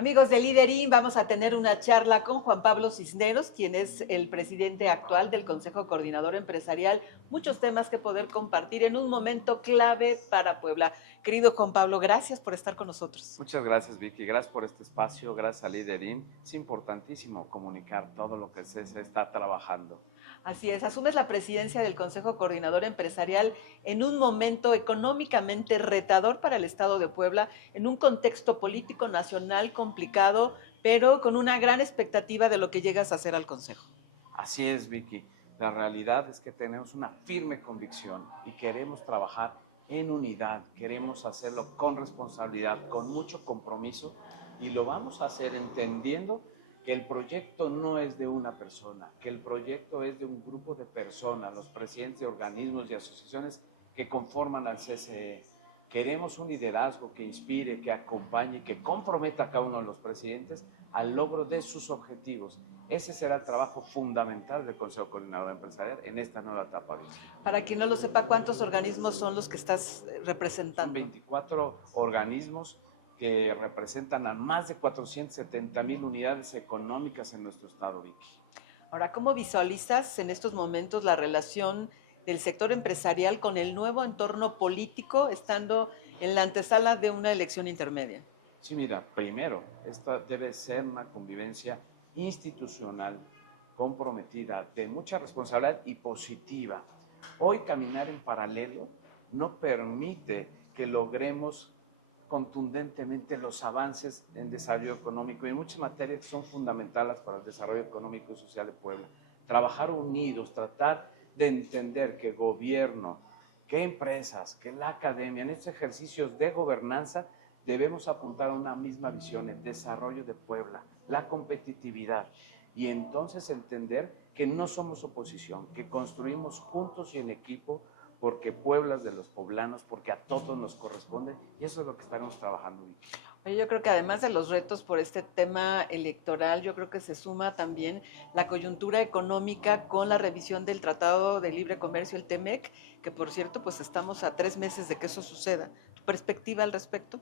Amigos de Liderín, vamos a tener una charla con Juan Pablo Cisneros, quien es el presidente actual del Consejo Coordinador Empresarial. Muchos temas que poder compartir en un momento clave para Puebla. Querido Juan Pablo, gracias por estar con nosotros. Muchas gracias, Vicky. Gracias por este espacio, gracias a Liderín. Es importantísimo comunicar todo lo que se está trabajando. Así es, asumes la presidencia del Consejo Coordinador Empresarial en un momento económicamente retador para el Estado de Puebla, en un contexto político nacional complicado, pero con una gran expectativa de lo que llegas a hacer al Consejo. Así es, Vicky. La realidad es que tenemos una firme convicción y queremos trabajar en unidad, queremos hacerlo con responsabilidad, con mucho compromiso y lo vamos a hacer entendiendo que el proyecto no es de una persona, que el proyecto es de un grupo de personas, los presidentes de organismos y asociaciones que conforman al CCE. Queremos un liderazgo que inspire, que acompañe, que comprometa a cada uno de los presidentes al logro de sus objetivos. Ese será el trabajo fundamental del Consejo Coordinador Empresarial en esta nueva etapa. Para quien no lo sepa, ¿cuántos organismos son los que estás representando? Son 24 organismos que representan a más de 470,000 unidades económicas en nuestro estado, Vicky. Ahora, ¿cómo visualizas en estos momentos la relación del sector empresarial con el nuevo entorno político, estando en la antesala de una elección intermedia? Sí, mira, primero, esta debe ser una convivencia institucional comprometida, de mucha responsabilidad y positiva. Hoy caminar en paralelo no permite que logremos contundentemente los avances en desarrollo económico y muchas materias que son fundamentales para el desarrollo económico y social de Puebla. Trabajar unidos, tratar de entender que gobierno, que empresas, que la academia, en estos ejercicios de gobernanza debemos apuntar a una misma visión, el desarrollo de Puebla, la competitividad y entonces entender que no somos oposición, que construimos juntos y en equipo porque Puebla es de los poblanos, porque a todos nos corresponde y eso es lo que estaremos trabajando, Vicky. Oye, yo creo que además de los retos por este tema electoral, yo creo que se suma también la coyuntura económica con la revisión del Tratado de Libre Comercio, el TEMEC, que por cierto, pues estamos a 3 meses de que eso suceda. ¿Tu perspectiva al respecto?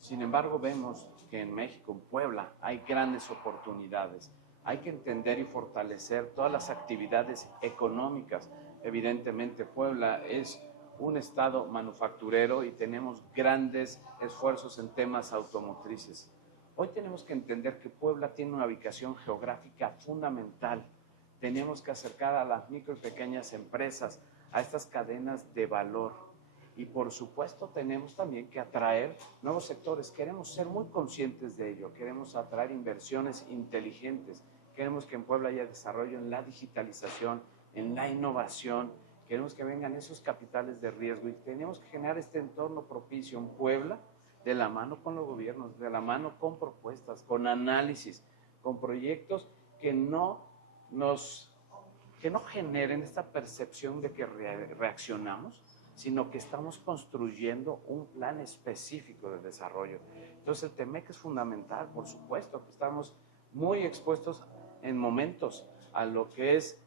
Sin embargo, vemos que en México, en Puebla, hay grandes oportunidades. Hay que entender y fortalecer todas las actividades económicas. Evidentemente, Puebla es un estado manufacturero y tenemos grandes esfuerzos en temas automotrices. Hoy tenemos que entender que Puebla tiene una ubicación geográfica fundamental. Tenemos que acercar a las micro y pequeñas empresas a estas cadenas de valor. Y por supuesto tenemos también que atraer nuevos sectores. Queremos ser muy conscientes de ello, queremos atraer inversiones inteligentes, queremos que en Puebla haya desarrollo en la digitalización, en la innovación, queremos que vengan esos capitales de riesgo y tenemos que generar este entorno propicio en Puebla de la mano con los gobiernos, de la mano con propuestas, con análisis, con proyectos que no generen esta percepción de que reaccionamos, sino que estamos construyendo un plan específico de desarrollo. Entonces el TEMEC es fundamental, por supuesto, que estamos muy expuestos en momentos a lo que es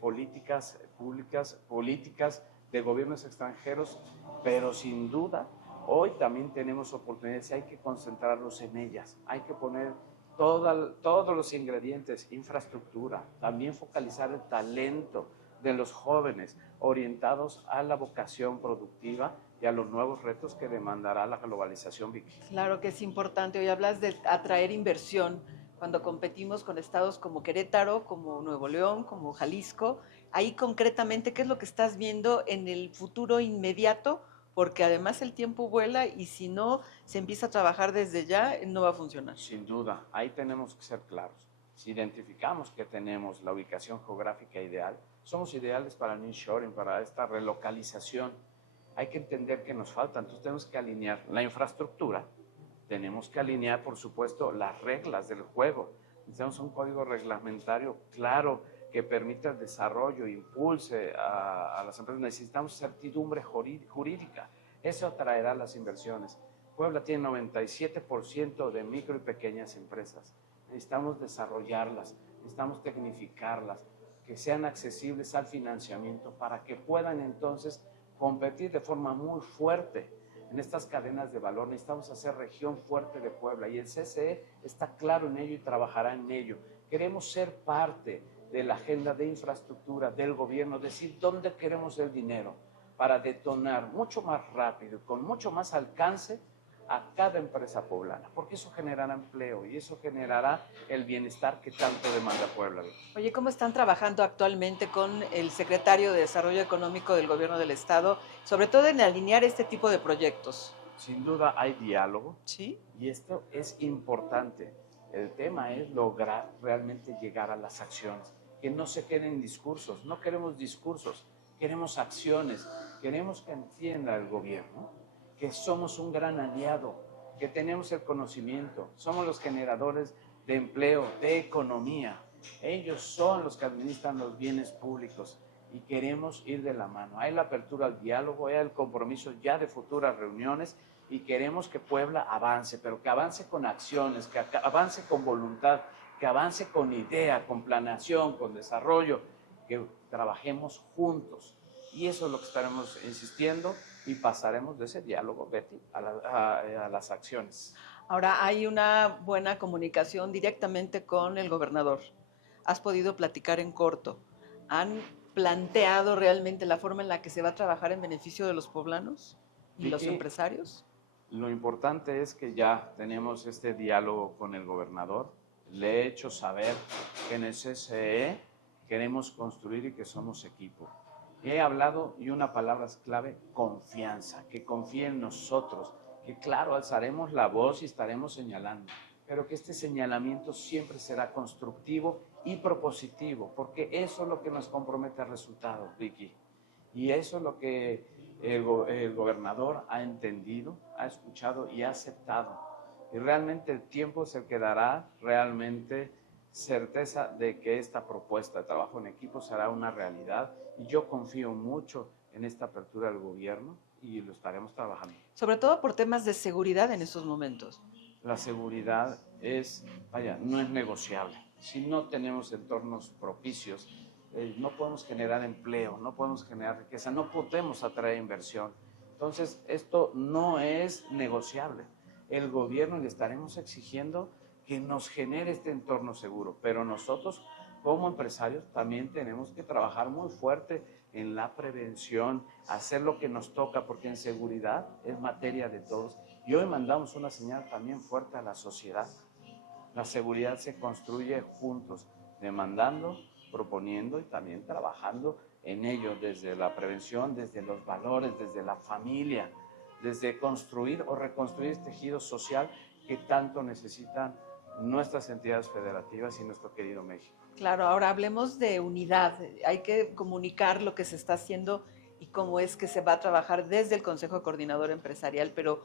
políticas públicas, políticas de gobiernos extranjeros, pero sin duda hoy también tenemos oportunidades y hay que concentrarnos en ellas, hay que poner todos los ingredientes, infraestructura, también focalizar el talento de los jóvenes orientados a la vocación productiva y a los nuevos retos que demandará la globalización, Vicky. Claro que es importante. Hoy hablas de atraer inversión. Cuando competimos con estados como Querétaro, como Nuevo León, como Jalisco, ahí concretamente, ¿qué es lo que estás viendo en el futuro inmediato? Porque además el tiempo vuela y si no se empieza a trabajar desde ya, no va a funcionar. Sin duda, ahí tenemos que ser claros. Si identificamos que tenemos la ubicación geográfica ideal, somos ideales para el nearshoring, para esta relocalización. Hay que entender que nos falta, entonces tenemos que alinear la infraestructura, tenemos que alinear, por supuesto, las reglas del juego. Necesitamos un código reglamentario claro que permita el desarrollo, impulse a las empresas. Necesitamos certidumbre jurídica. Eso atraerá las inversiones. Puebla tiene 97% de micro y pequeñas empresas. Necesitamos desarrollarlas, necesitamos tecnificarlas, que sean accesibles al financiamiento para que puedan entonces competir de forma muy fuerte en estas cadenas de valor. Necesitamos hacer región fuerte de Puebla y el CCE está claro en ello y trabajará en ello. Queremos ser parte de la agenda de infraestructura del gobierno, decir dónde queremos el dinero para detonar mucho más rápido, con mucho más alcance a cada empresa poblana, porque eso generará empleo y eso generará el bienestar que tanto demanda Puebla. Oye, ¿cómo están trabajando actualmente con el secretario de Desarrollo Económico del Gobierno del Estado, sobre todo en alinear este tipo de proyectos? Sin duda hay diálogo, ¿Sí? y esto es importante. El tema es lograr realmente llegar a las acciones, que no se queden discursos. No queremos discursos, queremos acciones. Queremos que entienda el gobierno que somos un gran aliado, que tenemos el conocimiento, somos los generadores de empleo, de economía. Ellos son los que administran los bienes públicos y queremos ir de la mano. Hay la apertura al diálogo, hay el compromiso ya de futuras reuniones y queremos que Puebla avance, pero que avance con acciones, que avance con voluntad, que avance con idea, con planeación, con desarrollo, que trabajemos juntos. Y eso es lo que estaremos insistiendo y pasaremos de ese diálogo, Betty, a las acciones. Ahora, hay una buena comunicación directamente con el gobernador. ¿Has podido platicar en corto? ¿Han planteado realmente la forma en la que se va a trabajar en beneficio de los poblanos y Vicky, los empresarios? Lo importante es que ya tenemos este diálogo con el gobernador. Le he hecho saber que en el CCE queremos construir y que somos equipo. He hablado, y una palabra es clave, confianza, que confíe en nosotros, que claro, alzaremos la voz y estaremos señalando, pero que este señalamiento siempre será constructivo y propositivo, porque eso es lo que nos compromete al resultado, Vicky. Y eso es lo que el gobernador ha entendido, ha escuchado y ha aceptado. Y realmente el tiempo es el que dará realmente certeza de que esta propuesta de trabajo en equipo será una realidad, y yo confío mucho en esta apertura del gobierno y lo estaremos trabajando. Sobre todo por temas de seguridad en estos momentos. La seguridad no es negociable. Si no tenemos entornos propicios, no podemos generar empleo, no podemos generar riqueza, no podemos atraer inversión. Entonces, esto no es negociable. El gobierno le estaremos exigiendo que nos genere este entorno seguro, pero nosotros como empresarios también tenemos que trabajar muy fuerte en la prevención, hacer lo que nos toca, porque en seguridad es materia de todos. Y hoy mandamos una señal también fuerte a la sociedad. La seguridad se construye juntos, demandando, proponiendo y también trabajando en ello, desde la prevención, desde los valores, desde la familia, desde construir o reconstruir este tejido social que tanto necesitan nuestras entidades federativas y nuestro querido México. Claro, ahora hablemos de unidad. Hay que comunicar lo que se está haciendo y cómo es que se va a trabajar desde el Consejo Coordinador Empresarial, pero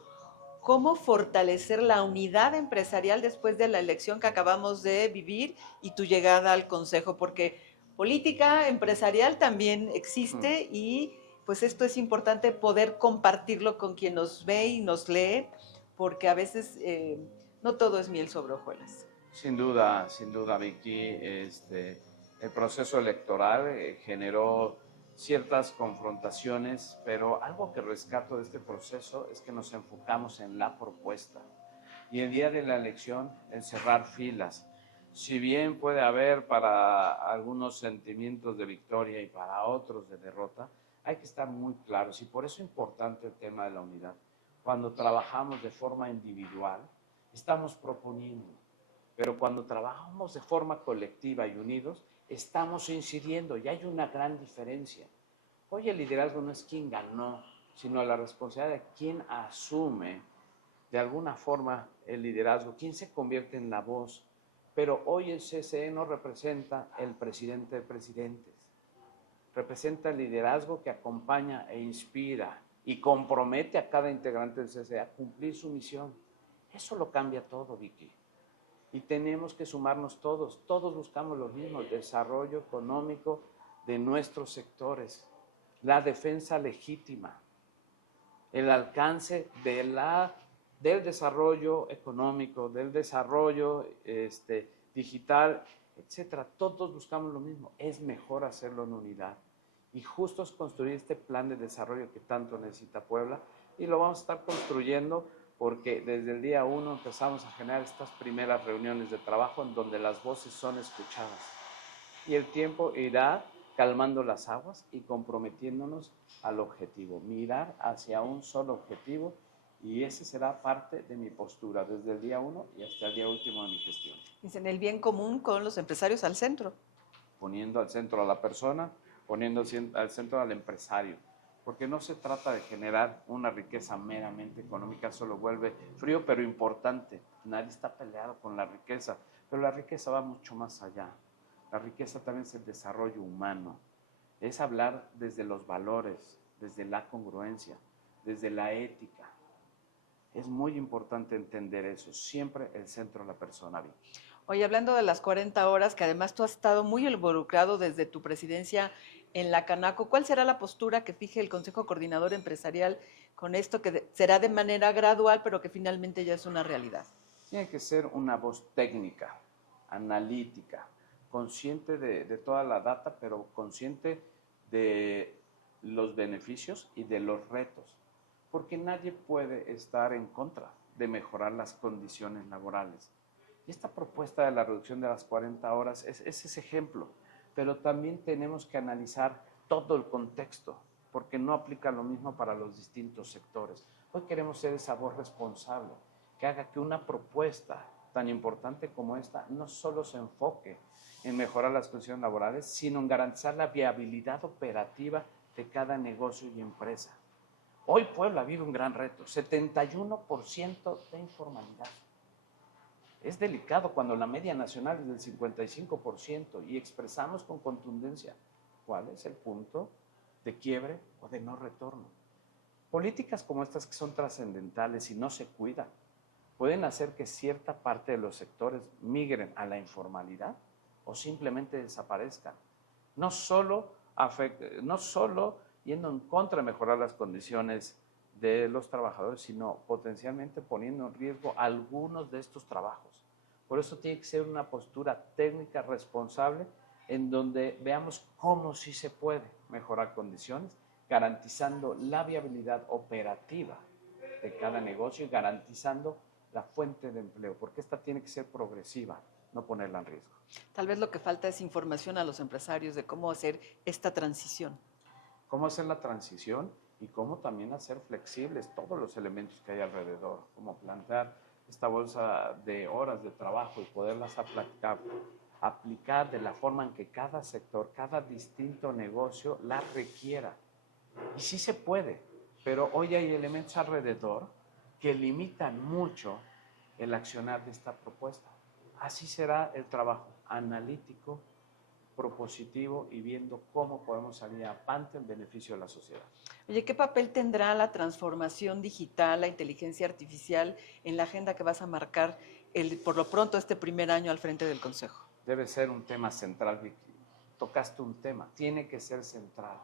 ¿cómo fortalecer la unidad empresarial después de la elección que acabamos de vivir y tu llegada al Consejo? Porque política empresarial también existe y pues esto es importante poder compartirlo con quien nos ve y nos lee, porque a veces no todo es miel sobre hojuelas. Sin duda, Vicky, el proceso electoral generó ciertas confrontaciones, pero algo que rescato de este proceso es que nos enfocamos en la propuesta. Y el día de la elección, el cerrar filas. Si bien puede haber para algunos sentimientos de victoria y para otros de derrota, hay que estar muy claros, y por eso es importante el tema de la unidad. Cuando trabajamos de forma individual, estamos proponiendo. Pero cuando trabajamos de forma colectiva y unidos, estamos incidiendo y hay una gran diferencia. Hoy el liderazgo no es quién ganó, sino la responsabilidad de quién asume de alguna forma el liderazgo, quién se convierte en la voz. Pero hoy el CCE no representa el presidente de presidentes, representa el liderazgo que acompaña e inspira y compromete a cada integrante del CCE a cumplir su misión. Eso lo cambia todo, Vicky. Y tenemos que sumarnos todos buscamos lo mismo, el desarrollo económico de nuestros sectores, la defensa legítima, el alcance del desarrollo económico, del desarrollo digital, etcétera. Todos buscamos lo mismo, es mejor hacerlo en unidad. Y justo es construir este plan de desarrollo que tanto necesita Puebla, y lo vamos a estar construyendo porque desde el día 1 empezamos a generar estas primeras reuniones de trabajo en donde las voces son escuchadas. Y el tiempo irá calmando las aguas y comprometiéndonos al objetivo, mirar hacia un solo objetivo, y ese será parte de mi postura desde el día 1 y hasta el día último de mi gestión. Dicen el bien común con los empresarios al centro. Poniendo al centro a la persona, poniendo al centro al empresario, porque no se trata de generar una riqueza meramente económica, eso lo vuelve frío pero importante. Nadie está peleado con la riqueza, pero la riqueza va mucho más allá. La riqueza también es el desarrollo humano, es hablar desde los valores, desde la congruencia, desde la ética. Es muy importante entender eso, siempre el centro de la persona, Vicky. Oye, hablando de las 40 horas, que además tú has estado muy involucrado desde tu presidencia en la Canaco, ¿cuál será la postura que fije el Consejo Coordinador Empresarial con esto que será de manera gradual, pero que finalmente ya es una realidad? Tiene que ser una voz técnica, analítica, consciente de toda la data, pero consciente de los beneficios y de los retos, porque nadie puede estar en contra de mejorar las condiciones laborales. Y esta propuesta de la reducción de las 40 horas es ese ejemplo, pero también tenemos que analizar todo el contexto, porque no aplica lo mismo para los distintos sectores. Hoy queremos ser esa voz responsable, que haga que una propuesta tan importante como esta no solo se enfoque en mejorar las condiciones laborales, sino en garantizar la viabilidad operativa de cada negocio y empresa. Hoy Puebla vive un gran reto, 71% de informalidad. Es delicado cuando la media nacional es del 55% y expresamos con contundencia cuál es el punto de quiebre o de no retorno. Políticas como estas que son trascendentales y no se cuidan, pueden hacer que cierta parte de los sectores migren a la informalidad o simplemente desaparezcan. No solo yendo en contra de mejorar las condiciones de los trabajadores, sino potencialmente poniendo en riesgo algunos de estos trabajos. Por eso tiene que ser una postura técnica responsable en donde veamos cómo sí se puede mejorar condiciones, garantizando la viabilidad operativa de cada negocio y garantizando la fuente de empleo, porque esta tiene que ser progresiva, no ponerla en riesgo. Tal vez lo que falta es información a los empresarios de cómo hacer esta transición. Cómo hacer la transición y cómo también hacer flexibles todos los elementos que hay alrededor, como plantear esta bolsa de horas de trabajo y poderlas aplicar de la forma en que cada sector, cada distinto negocio las requiera. Y sí se puede, pero hoy hay elementos alrededor que limitan mucho el accionar de esta propuesta. Así será el trabajo analítico, propositivo y viendo cómo podemos salir avante en beneficio de la sociedad. Oye, ¿qué papel tendrá la transformación digital, la inteligencia artificial en la agenda que vas a marcar por lo pronto este primer año al frente del Consejo? Debe ser un tema central, Vicky. Tocaste un tema, tiene que ser central.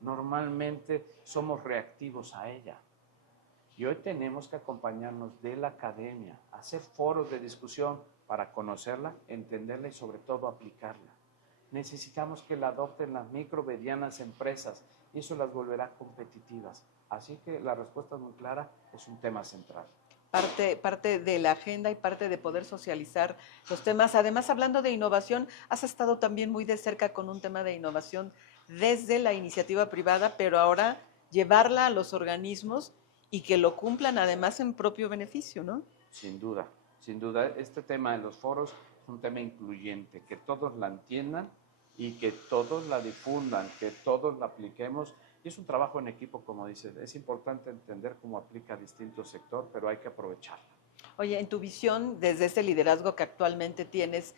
Normalmente somos reactivos a ella. Y hoy tenemos que acompañarnos de la academia, hacer foros de discusión para conocerla, entenderla y sobre todo aplicarla. Necesitamos que la adopten las micro, medianas empresas y eso las volverá competitivas. Así que la respuesta es muy clara, es un tema central. Parte de la agenda y parte de poder socializar los temas. Además, hablando de innovación, has estado también muy de cerca con un tema de innovación desde la iniciativa privada, pero ahora llevarla a los organismos y que lo cumplan además en propio beneficio, ¿no? Sin duda, sin duda. Este tema de los foros es un tema incluyente, que todos la entiendan y que todos la difundan, que todos la apliquemos. Y es un trabajo en equipo, como dices. Es importante entender cómo aplica a distintos sectores, pero hay que aprovecharla. Oye, en tu visión, desde ese liderazgo que actualmente tienes,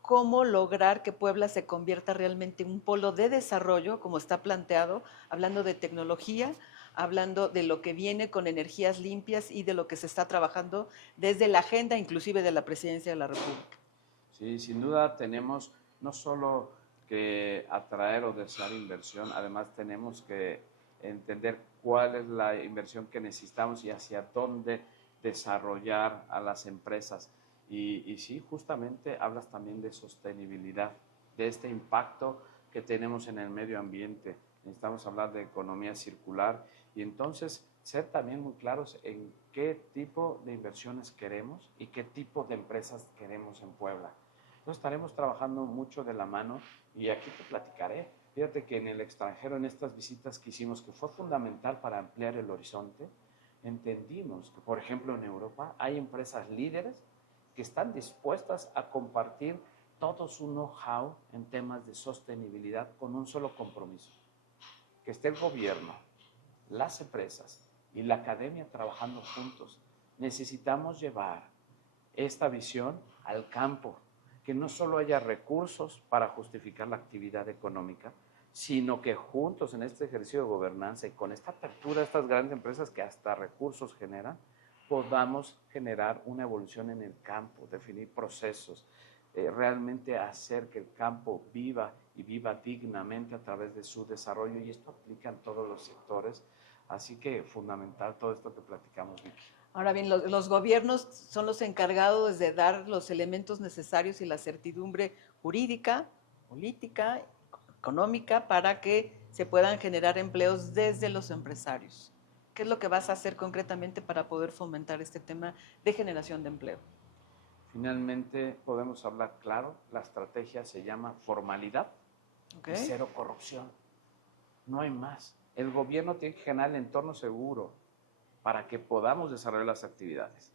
¿cómo lograr que Puebla se convierta realmente en un polo de desarrollo, como está planteado, hablando de tecnología, hablando de lo que viene con energías limpias y de lo que se está trabajando desde la agenda inclusive de la Presidencia de la República? Sí, sin duda tenemos no solo que atraer o desear inversión, además tenemos que entender cuál es la inversión que necesitamos y hacia dónde desarrollar a las empresas. Y sí, justamente hablas también de sostenibilidad, de este impacto que tenemos en el medio ambiente, necesitamos hablar de economía circular y entonces ser también muy claros en qué tipo de inversiones queremos y qué tipo de empresas queremos en Puebla. Entonces estaremos trabajando mucho de la mano y aquí te platicaré. Fíjate que en el extranjero, en estas visitas que hicimos, que fue fundamental para ampliar el horizonte, entendimos que, por ejemplo, en Europa hay empresas líderes que están dispuestas a compartir todo su know-how en temas de sostenibilidad con un solo compromiso, que esté el gobierno, las empresas y la academia trabajando juntos. Necesitamos llevar esta visión al campo, que no solo haya recursos para justificar la actividad económica, sino que juntos en este ejercicio de gobernanza y con esta apertura a estas grandes empresas que hasta recursos generan, podamos generar una evolución en el campo, definir procesos, realmente hacer que el campo viva y viva dignamente a través de su desarrollo, y esto aplica en todos los sectores, así que fundamental todo esto que platicamos, Vicky. Ahora bien, los gobiernos son los encargados de dar los elementos necesarios y la certidumbre jurídica, política, económica, para que se puedan generar empleos desde los empresarios. ¿Qué es lo que vas a hacer concretamente para poder fomentar este tema de generación de empleo? Finalmente, podemos hablar claro, la estrategia se llama formalidad y cero corrupción. No hay más. El gobierno tiene que generar el entorno seguro para que podamos desarrollar las actividades.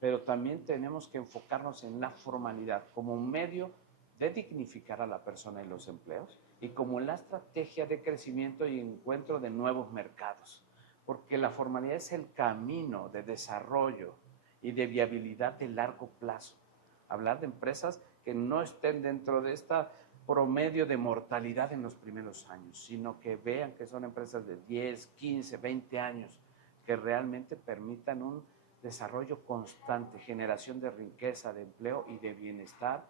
Pero también tenemos que enfocarnos en la formalidad como un medio de dignificar a la persona y los empleos y como la estrategia de crecimiento y encuentro de nuevos mercados. Porque la formalidad es el camino de desarrollo y de viabilidad de largo plazo. Hablar de empresas que no estén dentro de esta promedio de mortalidad en los primeros años, sino que vean que son empresas de 10, 15, 20 años, que realmente permitan un desarrollo constante, generación de riqueza, de empleo y de bienestar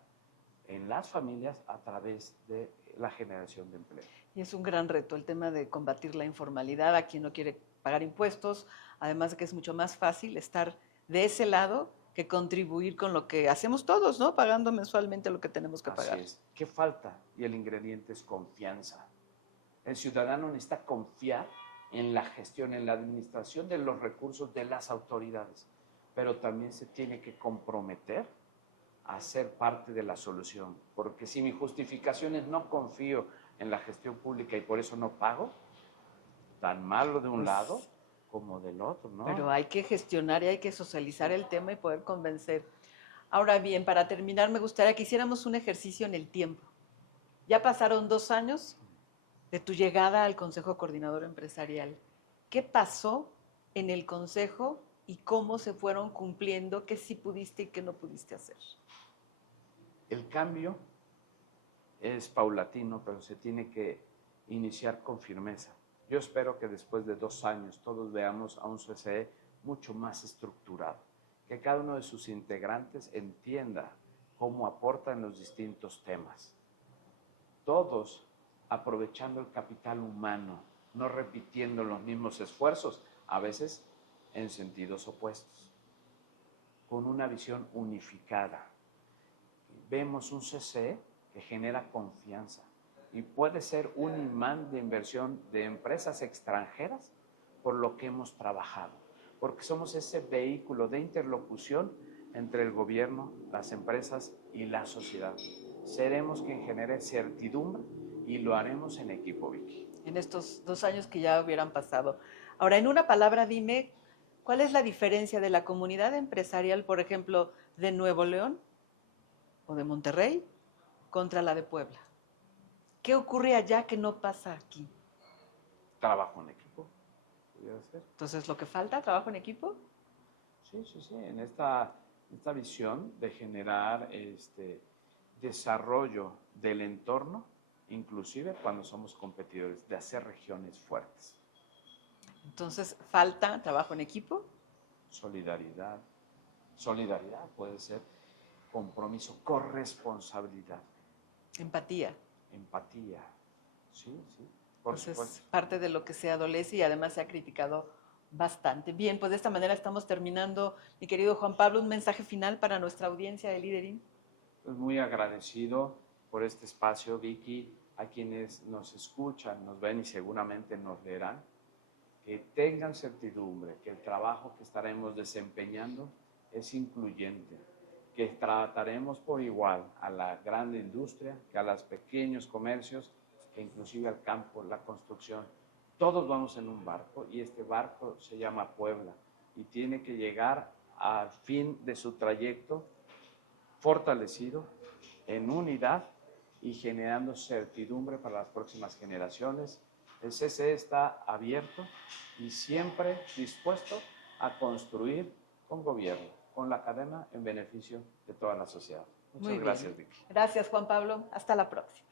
en las familias a través de la generación de empleo. Y es un gran reto el tema de combatir la informalidad a quien no quiere pagar impuestos, además de que es mucho más fácil estar de ese lado que contribuir con lo que hacemos todos, ¿no? Pagando mensualmente lo que tenemos que pagar. Así es. ¿Qué falta? Y el ingrediente es confianza. El ciudadano necesita confiar en la gestión, en la administración de los recursos de las autoridades, pero también se tiene que comprometer a ser parte de la solución, porque si mi justificación es no confío en la gestión pública y por eso no pago, tan malo de un lado como del otro, ¿no? Pero hay que gestionar y hay que socializar el tema y poder convencer. Ahora bien, para terminar, me gustaría que hiciéramos un ejercicio en el tiempo. Ya pasaron 2 años de tu llegada al Consejo Coordinador Empresarial. ¿Qué pasó en el Consejo y cómo se fueron cumpliendo, qué sí pudiste y qué no pudiste hacer? El cambio es paulatino, pero se tiene que iniciar con firmeza. Yo espero que después de 2 años todos veamos a un CCE mucho más estructurado, que cada uno de sus integrantes entienda cómo aporta en los distintos temas. Todos aprovechando el capital humano, no repitiendo los mismos esfuerzos, a veces en sentidos opuestos, con una visión unificada. Vemos un CCE que genera confianza y puede ser un imán de inversión de empresas extranjeras por lo que hemos trabajado, porque somos ese vehículo de interlocución entre el gobierno, las empresas y la sociedad. Seremos quien genere certidumbre y lo haremos en equipo, Vicky. En estos 2 años que ya hubieran pasado. Ahora, en una palabra, dime, ¿cuál es la diferencia de la comunidad empresarial, por ejemplo, de Nuevo León o de Monterrey contra la de Puebla? ¿Qué ocurre allá que no pasa aquí? Trabajo en equipo, pudiera ser. Entonces, ¿lo que falta? ¿Trabajo en equipo? Sí, en esta visión de generar desarrollo del entorno, inclusive cuando somos competidores, de hacer regiones fuertes. Entonces, ¿falta trabajo en equipo? Solidaridad puede ser compromiso, corresponsabilidad. Empatía. Empatía, sí, por supuesto. Parte de lo que se adolece y además se ha criticado bastante. Bien, pues de esta manera estamos terminando. Mi querido Juan Pablo, un mensaje final para nuestra audiencia de Lidering. Pues muy agradecido por este espacio, Vicky, a quienes nos escuchan, nos ven y seguramente nos leerán, que tengan certidumbre que el trabajo que estaremos desempeñando es incluyente, que trataremos por igual a la gran industria, que a los pequeños comercios, que inclusive al campo, la construcción. Todos vamos en un barco y este barco se llama Puebla y tiene que llegar al fin de su trayecto fortalecido, en unidad y generando certidumbre para las próximas generaciones. El CCE está abierto y siempre dispuesto a construir con gobierno, con la cadena en beneficio de toda la sociedad. Muchas gracias, Vicky. Gracias, Juan Pablo. Hasta la próxima.